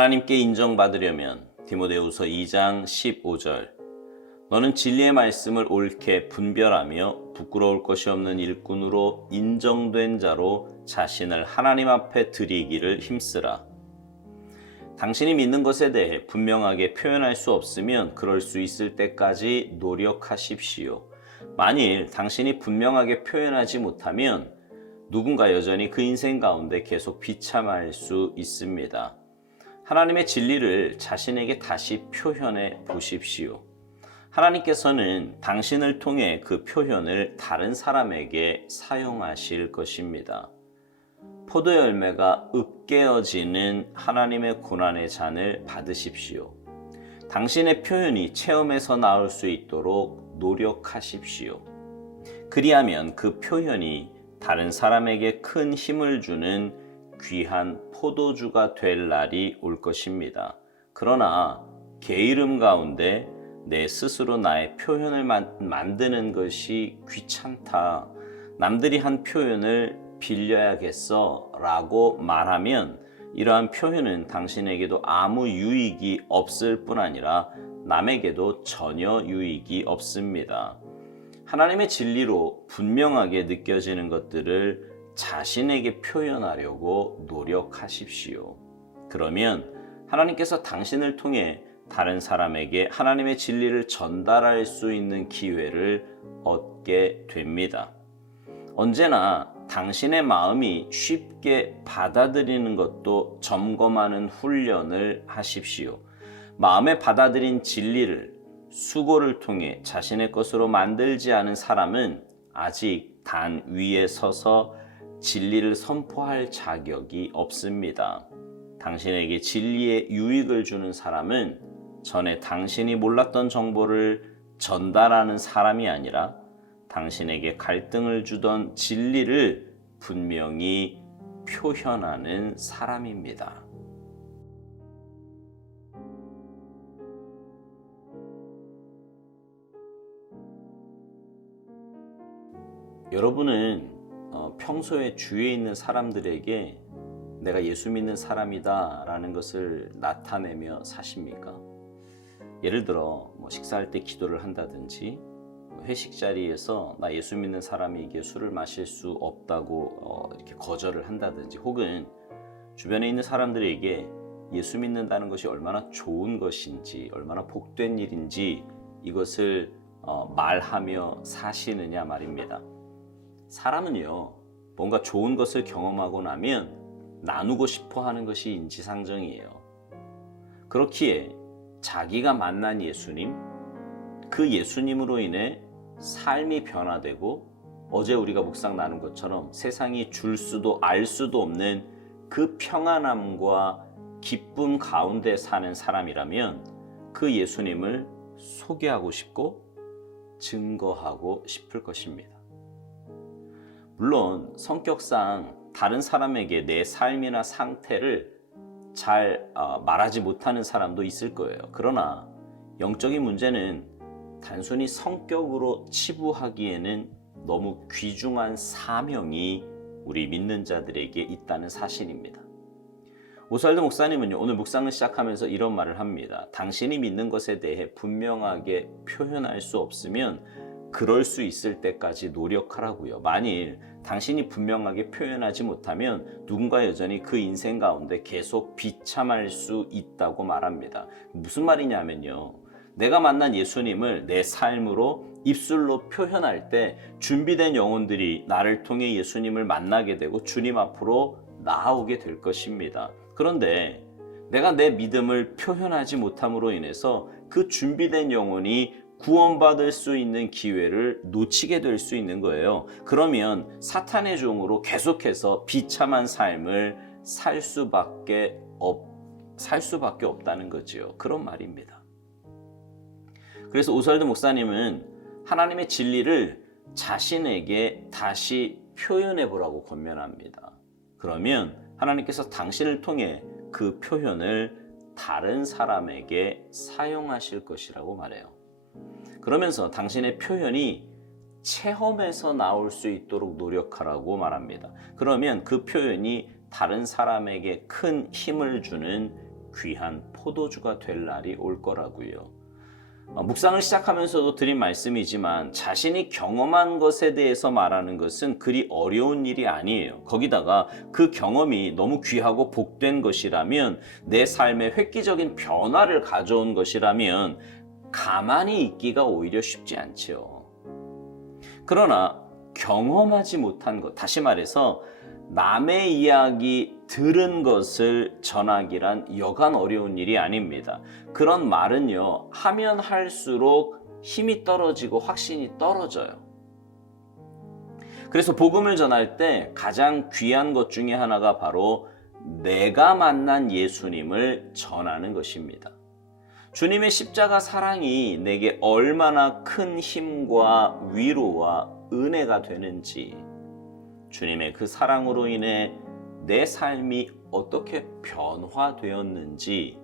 하나님께 인정받으려면 디모데후서 2장 15절 너는 진리의 말씀을 옳게 분별하며 부끄러울 것이 없는 일꾼으로 인정된 자로 자신을 하나님 앞에 드리기를 힘쓰라. 당신이 믿는 것에 대해 분명하게 표현할 수 없으면 그럴 수 있을 때까지 노력하십시오. 만일 당신이 분명하게 표현하지 못하면 누군가 여전히 그 인생 가운데 계속 비참할 수 있습니다. 하나님의 진리를 자신에게 다시 표현해 보십시오. 하나님께서는 당신을 통해 그 표현을 다른 사람에게 사용하실 것입니다. 포도 열매가 으깨어지는 하나님의 고난의 잔을 받으십시오. 당신의 표현이 체험에서 나올 수 있도록 노력하십시오. 그리하면 그 표현이 다른 사람에게 큰 힘을 주는 귀한 포도주가 될 날이 올 것입니다. 그러나 게으름 가운데 내 스스로 나의 표현을 만드는 것이 귀찮다. 남들이 한 표현을 빌려야겠어 라고 말하면 이러한 표현은 당신에게도 아무 유익이 없을 뿐 아니라 남에게도 전혀 유익이 없습니다. 하나님의 진리로 분명하게 느껴지는 것들을 자신에게 표현하려고 노력하십시오. 그러면 하나님께서 당신을 통해 다른 사람에게 하나님의 진리를 전달할 수 있는 기회를 얻게 됩니다. 언제나 당신의 마음이 쉽게 받아들이는 것도 점검하는 훈련을 하십시오. 마음에 받아들인 진리를 수고를 통해 자신의 것으로 만들지 않은 사람은 아직 단 위에 서서 진리를 선포할 자격이 없습니다. 당신에게 진리의 유익을 주는 사람은 전에 당신이 몰랐던 정보를 전달하는 사람이 아니라 당신에게 갈등을 주던 진리를 분명히 표현하는 사람입니다. 여러분은 평소에 주위에 있는 사람들에게 내가 예수 믿는 사람이다 라는 것을 나타내며 사십니까? 예를 들어 식사할 때 기도를 한다든지 회식 자리에서 나 예수 믿는 사람에게 술을 마실 수 없다고 이렇게 거절을 한다든지 혹은 주변에 있는 사람들에게 예수 믿는다는 것이 얼마나 좋은 것인지 얼마나 복된 일인지 이것을 말하며 사시느냐 말입니다. 사람은요 뭔가 좋은 것을 경험하고 나면 나누고 싶어 하는 것이 인지상정이에요. 그렇기에 자기가 만난 예수님, 그 예수님으로 인해 삶이 변화되고 어제 우리가 묵상 나눈 것처럼 세상이 줄 수도 알 수도 없는 그 평안함과 기쁨 가운데 사는 사람이라면 그 예수님을 소개하고 싶고 증거하고 싶을 것입니다. 물론 성격상 다른 사람에게 내 삶이나 상태를 잘 말하지 못하는 사람도 있을 거예요. 그러나 영적인 문제는 단순히 성격으로 치부하기에는 너무 귀중한 사명이 우리 믿는 자들에게 있다는 사실입니다. 오스왈드 목사님은요, 오늘 묵상을 시작하면서 이런 말을 합니다. 당신이 믿는 것에 대해 분명하게 표현할 수 없으면 그럴 수 있을 때까지 노력하라고요. 만일 당신이 분명하게 표현하지 못하면 누군가 여전히 그 인생 가운데 계속 비참할 수 있다고 말합니다. 무슨 말이냐면요, 내가 만난 예수님을 내 삶으로 입술로 표현할 때 준비된 영혼들이 나를 통해 예수님을 만나게 되고 주님 앞으로 나아오게 될 것입니다. 그런데 내가 내 믿음을 표현하지 못함으로 인해서 그 준비된 영혼이 구원받을 수 있는 기회를 놓치게 될 수 있는 거예요. 그러면 사탄의 종으로 계속해서 비참한 삶을 살 수밖에 없다는 거죠. 그런 말입니다. 그래서 오스왈드 목사님은 하나님의 진리를 자신에게 다시 표현해 보라고 권면합니다. 그러면 하나님께서 당신을 통해 그 표현을 다른 사람에게 사용하실 것이라고 말해요. 그러면서 당신의 표현이 체험에서 나올 수 있도록 노력하라고 말합니다. 그러면 그 표현이 다른 사람에게 큰 힘을 주는 귀한 포도주가 될 날이 올 거라고요. 묵상을 시작하면서도 드린 말씀이지만 자신이 경험한 것에 대해서 말하는 것은 그리 어려운 일이 아니에요. 거기다가 그 경험이 너무 귀하고 복된 것이라면, 내 삶에 획기적인 변화를 가져온 것이라면 가만히 있기가 오히려 쉽지 않죠. 그러나 경험하지 못한 것, 다시 말해서 남의 이야기 들은 것을 전하기란 여간 어려운 일이 아닙니다. 그런 말은요, 하면 할수록 힘이 떨어지고 확신이 떨어져요. 그래서 복음을 전할 때 가장 귀한 것 중에 하나가 바로 내가 만난 예수님을 전하는 것입니다. 주님의 십자가 사랑이 내게 얼마나 큰 힘과 위로와 은혜가 되는지, 주님의 그 사랑으로 인해 내 삶이 어떻게 변화되었는지,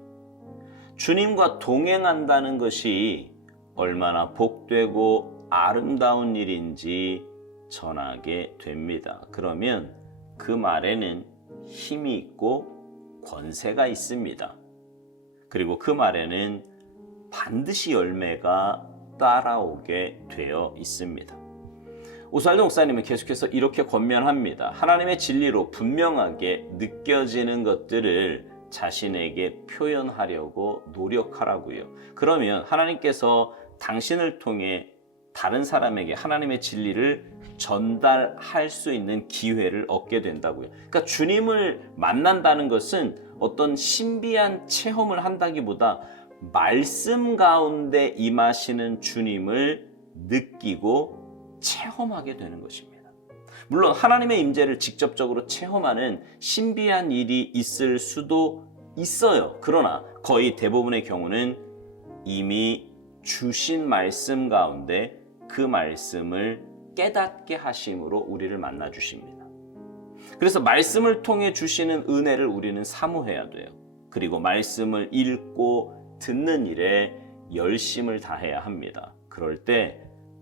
주님과 동행한다는 것이 얼마나 복되고 아름다운 일인지 전하게 됩니다. 그러면 그 말에는 힘이 있고 권세가 있습니다. 그리고 그 말에는 반드시 열매가 따라오게 되어 있습니다. 오스왈드 목사님은 계속해서 이렇게 권면합니다. 하나님의 진리로 분명하게 느껴지는 것들을 자신에게 표현하려고 노력하라고요. 그러면 하나님께서 당신을 통해 다른 사람에게 하나님의 진리를 전달할 수 있는 기회를 얻게 된다고요. 그러니까 주님을 만난다는 것은 어떤 신비한 체험을 한다기보다 말씀 가운데 임하시는 주님을 느끼고 체험하게 되는 것입니다. 물론 하나님의 임재를 직접적으로 체험하는 신비한 일이 있을 수도 있어요. 그러나 거의 대부분의 경우는 이미 주신 말씀 가운데 그 말씀을 깨닫게 하심으로 우리를 만나 주십니다. 그래서 말씀을 통해 주시는 은혜를 우리는 사모해야 돼요. 그리고 말씀을 읽고 듣는 일에 열심을 다해야 합니다. 그럴 때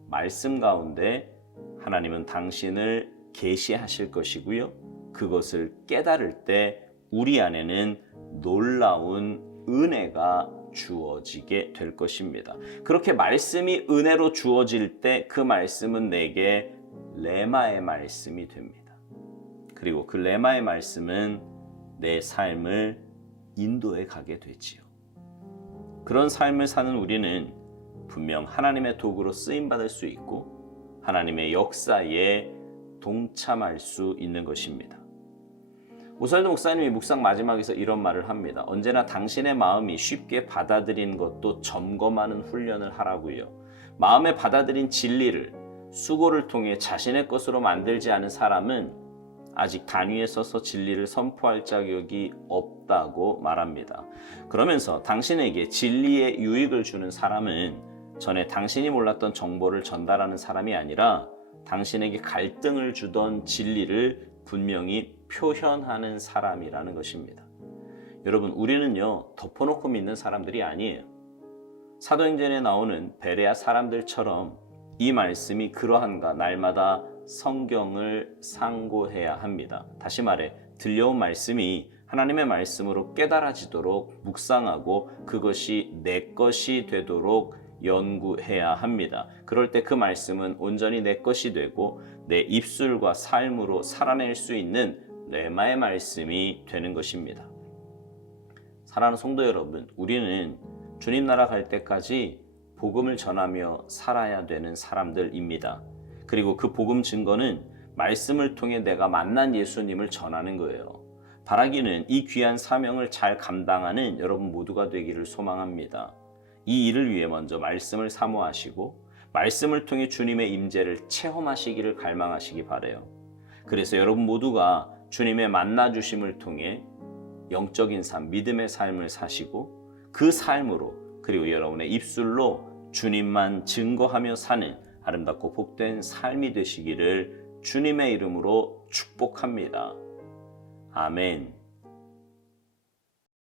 말씀 가운데 하나님은 당신을 계시하실 것이고요. 그것을 깨달을 때 우리 안에는 놀라운 은혜가 주어지게 될 것입니다. 그렇게 말씀이 은혜로 주어질 때 그 말씀은 내게 레마의 말씀이 됩니다. 그리고 그 레마의 말씀은 내 삶을 인도해 가게 되지요. 그런 삶을 사는 우리는 분명 하나님의 도구로 쓰임받을 수 있고 하나님의 역사에 동참할 수 있는 것입니다. 오스왈드 목사님이 묵상 마지막에서 이런 말을 합니다. 언제나 당신의 마음이 쉽게 받아들인 것도 점검하는 훈련을 하라고요. 마음에 받아들인 진리를 수고를 통해 자신의 것으로 만들지 않은 사람은 아직 단위에 서서 진리를 선포할 자격이 없다고 말합니다. 그러면서 당신에게 진리의 유익을 주는 사람은 전에 당신이 몰랐던 정보를 전달하는 사람이 아니라 당신에게 갈등을 주던 진리를 분명히 표현하는 사람이라는 것입니다. 여러분, 우리는요, 덮어놓고 믿는 사람들이 아니에요. 사도행전에 나오는 베레아 사람들처럼 이 말씀이 그러한가 날마다 성경을 상고해야 합니다. 다시 말해 들려온 말씀이 하나님의 말씀으로 깨달아지도록 묵상하고 그것이 내 것이 되도록 연구해야 합니다. 그럴 때 그 말씀은 온전히 내 것이 되고 내 입술과 삶으로 살아낼 수 있는 레마의 말씀이 되는 것입니다. 사랑하는 성도 여러분, 우리는 주님 나라 갈 때까지 복음을 전하며 살아야 되는 사람들입니다. 그리고 그 복음 증거는 말씀을 통해 내가 만난 예수님을 전하는 거예요. 바라기는 이 귀한 사명을 잘 감당하는 여러분 모두가 되기를 소망합니다. 이 일을 위해 먼저 말씀을 사모하시고 말씀을 통해 주님의 임재를 체험하시기를 갈망하시기 바라요. 그래서 여러분 모두가 주님의 만나주심을 통해 영적인 삶, 믿음의 삶을 사시고 그 삶으로 그리고 여러분의 입술로 주님만 증거하며 사는 아름답고 복된 삶이 되시기를 주님의 이름으로 축복합니다. 아멘.